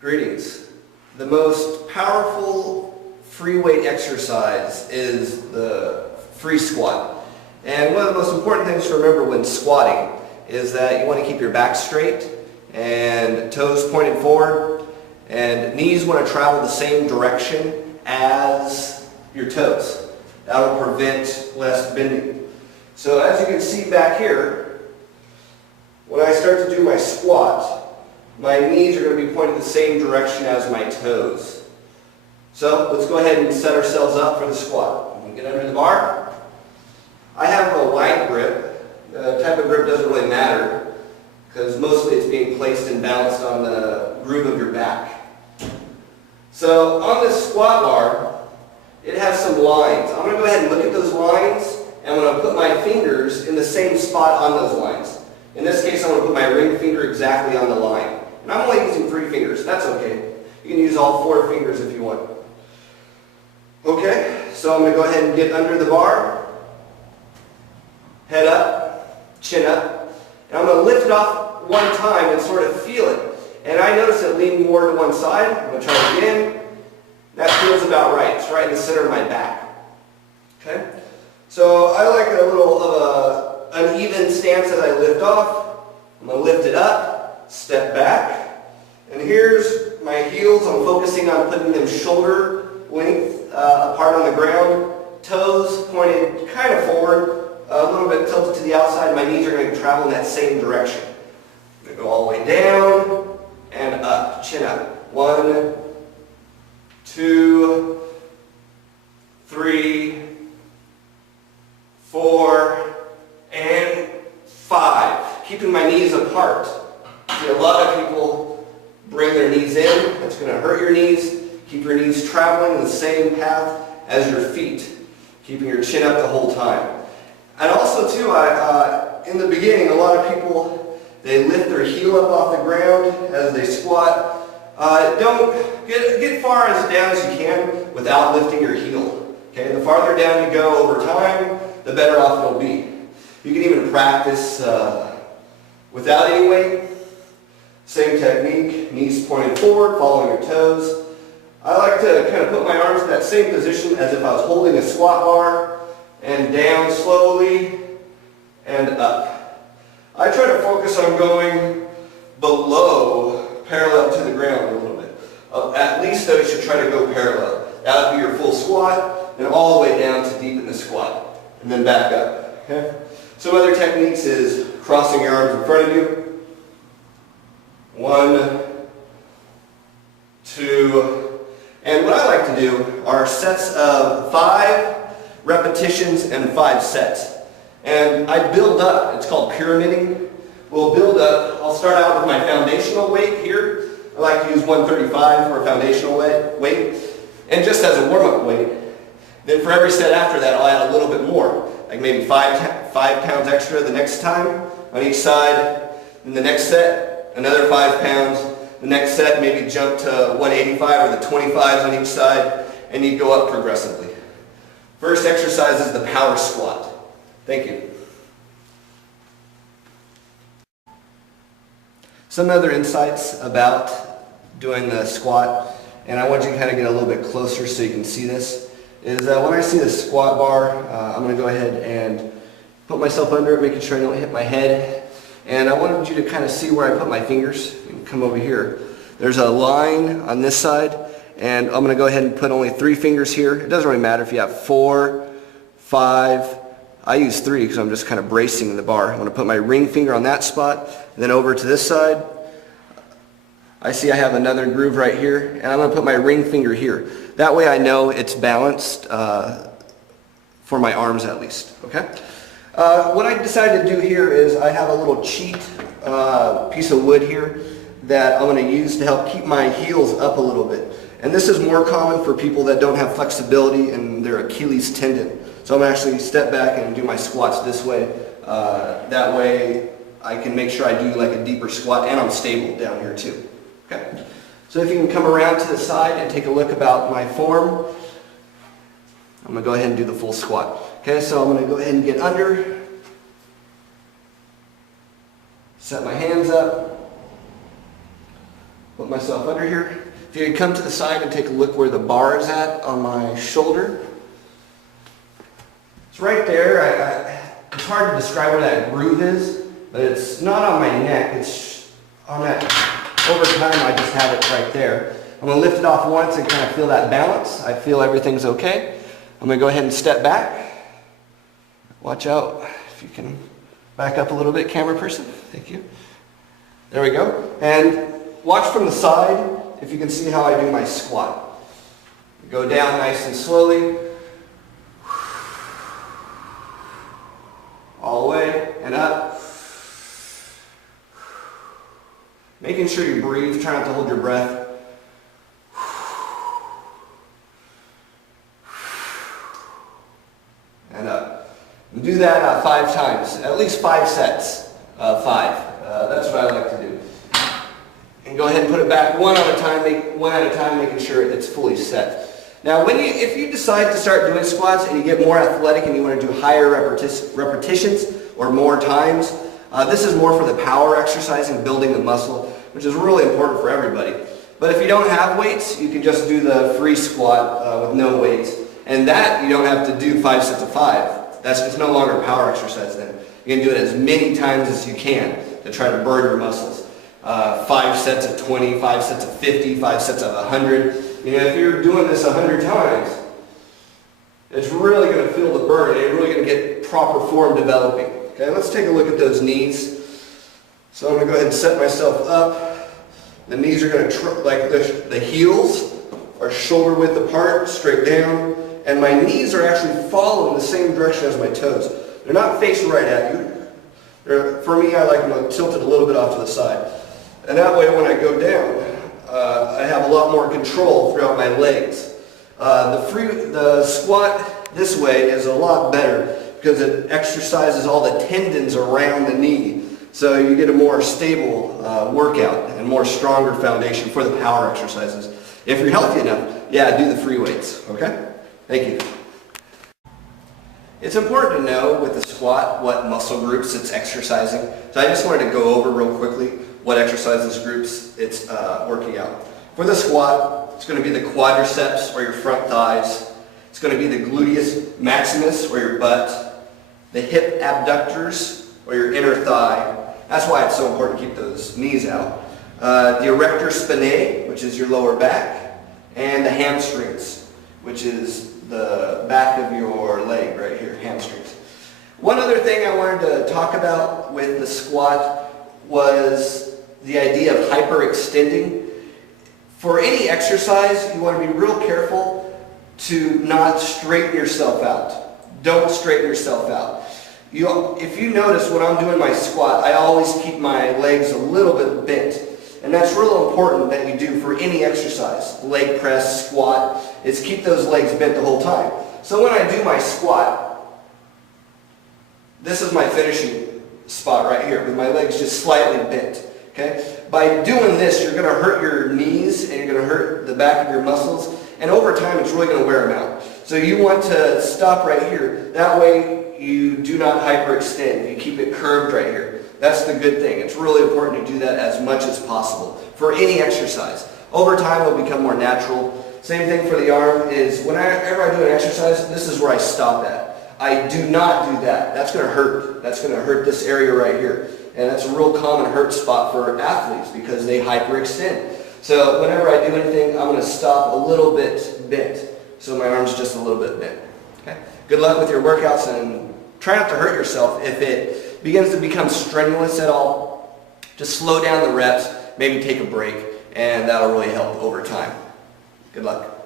Greetings. The most powerful free weight exercise is the free squat. And one of the most important things to remember when squatting is that you want to keep your back straight and toes pointed forward, and knees want to travel the same direction as your toes. That will prevent less bending. So as you can see back here, when I start to do my squat, my knees are going to be pointed the same direction as my toes. So let's go ahead and set ourselves up for the squat. We get under the bar. I have a wide grip. The type of grip doesn't really matter because mostly it's being placed and balanced on the groove of your back. So on this squat bar, it has some lines. I'm going to go ahead and look at those lines, and I'm going to put my fingers in the same spot on those lines. In this case, I'm going to put my ring finger exactly on the line. And I'm only using 3 fingers. That's okay. You can use all 4 fingers if you want. Okay, so I'm going to go ahead and get under the bar. Head up, chin up. And I'm going to lift it off one time and sort of feel it. And I notice it lean more to one side. I'm going to try it again. That feels about right. It's right in the center of my back. Okay? So I like a little of an uneven stance as I lift off. I'm going to lift it up, step back. And here's my heels. I'm focusing on putting them shoulder length apart on the ground. Toes pointed kind of forward, a little bit tilted to the outside. My knees are going to travel in that same direction. I'm going to go all the way down and up, chin up. 1, 2, 3, 4, and 5. Keeping my knees apart. See, a lot of people bring their knees in. That's going to hurt your knees. Keep your knees traveling in the same path as your feet, keeping your chin up the whole time. And also too, in the beginning, a lot of people, they lift their heel up off the ground as they squat. Don't get far as down as you can without lifting your heel. Okay, the farther down you go over time, the better off it'll be. You can even practice without any weight. Same technique, knees pointed forward, following your toes. I like to kind of put my arms in that same position as if I was holding a squat bar, and down slowly and up. I try to focus on going below, parallel to the ground a little bit. At least though, you should try to go parallel. That would be your full squat, and all the way down to deep in the squat, and then back up. Okay? Some other techniques is crossing your arms in front of you. 1, 2, and what I like to do are sets of 5 repetitions and 5 sets. And I build up. It's called pyramiding. We'll build up. I'll start out with my foundational weight here. I like to use 135 for a foundational weight. And just as a warm-up weight, then for every set after that, I'll add a little bit more. Like maybe 5 pounds extra the next time on each side. And the next set, another 5 pounds. The next set, maybe jump to 185 or the 25s on each side, and you go up progressively. First exercise is the power squat. Thank you. Some other insights about doing the squat, and I want you to kind of get a little bit closer so you can see this, is when I see the squat bar, I'm going to go ahead and put myself under it, making sure I don't hit my head. And I wanted you to kind of see where I put my fingers. You can come over here. There's a line on this side, and I'm going to go ahead and put only 3 fingers here. It doesn't really matter if you have 4, 5. I use 3 because I'm just kind of bracing the bar. I'm going to put my ring finger on that spot, and then over to this side. I see I have another groove right here, and I'm going to put my ring finger here. That way I know it's balanced for my arms at least. Okay? What I decided to do here is I have a little cheat piece of wood here that I'm going to use to help keep my heels up a little bit. And this is more common for people that don't have flexibility in their Achilles tendon. So I'm going to actually step back and do my squats this way. That way I can make sure I do like a deeper squat, and I'm stable down here too. Okay? So if you can come around to the side and take a look about my form, I'm going to go ahead and do the full squat. Okay, so I'm going to go ahead and get under, set my hands up, Put myself under here. If you could come to the side and take a look where the bar is at on my shoulder. It's right there. It's hard to describe where that groove is, but it's not on my neck. It's on that, over time I just have it right there. I'm going to lift it off once and kind of feel that balance. I feel everything's okay. I'm going to go ahead and step back. Watch out if you can back up a little bit, camera person. Thank you. There we go. And watch from the side if you can see how I do my squat. Go down nice and slowly. All the way and up. Making sure you breathe. Try not to hold your breath. And up. And do that 5 times. At least 5 sets of 5. That's what I like to do. And go ahead and put it back one at a time, making sure it's fully set. Now, if you decide to start doing squats and you get more athletic and you want to do higher repetitions or more times, this is more for the power exercise and building the muscle, which is really important for everybody. But if you don't have weights, you can just do the free squat with no weights. And that you don't have to do 5 sets of 5. It's no longer a power exercise then. You can do it as many times as you can to try to burn your muscles. 5 sets of 20, 5 sets of 50, 5 sets of 100. You know, if you're doing this 100 times, it's really going to feel the burn and you're really going to get proper form developing. Okay, let's take a look at those knees. So I'm going to go ahead and set myself up. The knees are going to, like the heels are shoulder width apart, straight down. And my knees are actually following the same direction as my toes. They're not facing right at you. For me, I like them tilted a little bit off to the side. And that way when I go down, I have a lot more control throughout my legs. The squat this way is a lot better because it exercises all the tendons around the knee. So you get a more stable workout and more stronger foundation for the power exercises. If you're healthy enough, yeah, do the free weights, okay? Thank you. It's important to know with the squat what muscle groups it's exercising. So I just wanted to go over real quickly what exercises groups it's working out. For the squat, it's going to be the quadriceps or your front thighs. It's going to be the gluteus maximus or your butt. The hip abductors or your inner thigh. That's why it's so important to keep those knees out. The erector spinae, which is your lower back. And the hamstrings, which is the back of your leg right here, hamstrings. One other thing I wanted to talk about with the squat was the idea of hyperextending. For any exercise, you want to be real careful to not straighten yourself out. Don't straighten yourself out. If you notice when I'm doing my squat, I always keep my legs a little bit bent. And that's real important that you do for any exercise. Leg press, squat, is keep those legs bent the whole time. So when I do my squat, this is my finishing spot right here with my legs just slightly bent. Okay? By doing this, you're going to hurt your knees and you're going to hurt the back of your muscles. And over time, it's really going to wear them out. So you want to stop right here. That way, you do not hyperextend. You keep it curved right here. That's the good thing. It's really important to do that as much as possible for any exercise. Over time, it'll become more natural. Same thing for the arm is whenever I do an exercise, this is where I stop at. I do not do that. That's going to hurt. That's going to hurt this area right here. And that's a real common hurt spot for athletes because they hyperextend. So whenever I do anything, I'm going to stop a little bit bent. So my arm's just a little bit bent. Okay? Good luck with your workouts and try not to hurt yourself. If it begins to become strenuous at all, just slow down the reps, maybe take a break, and that'll really help over time. Good luck.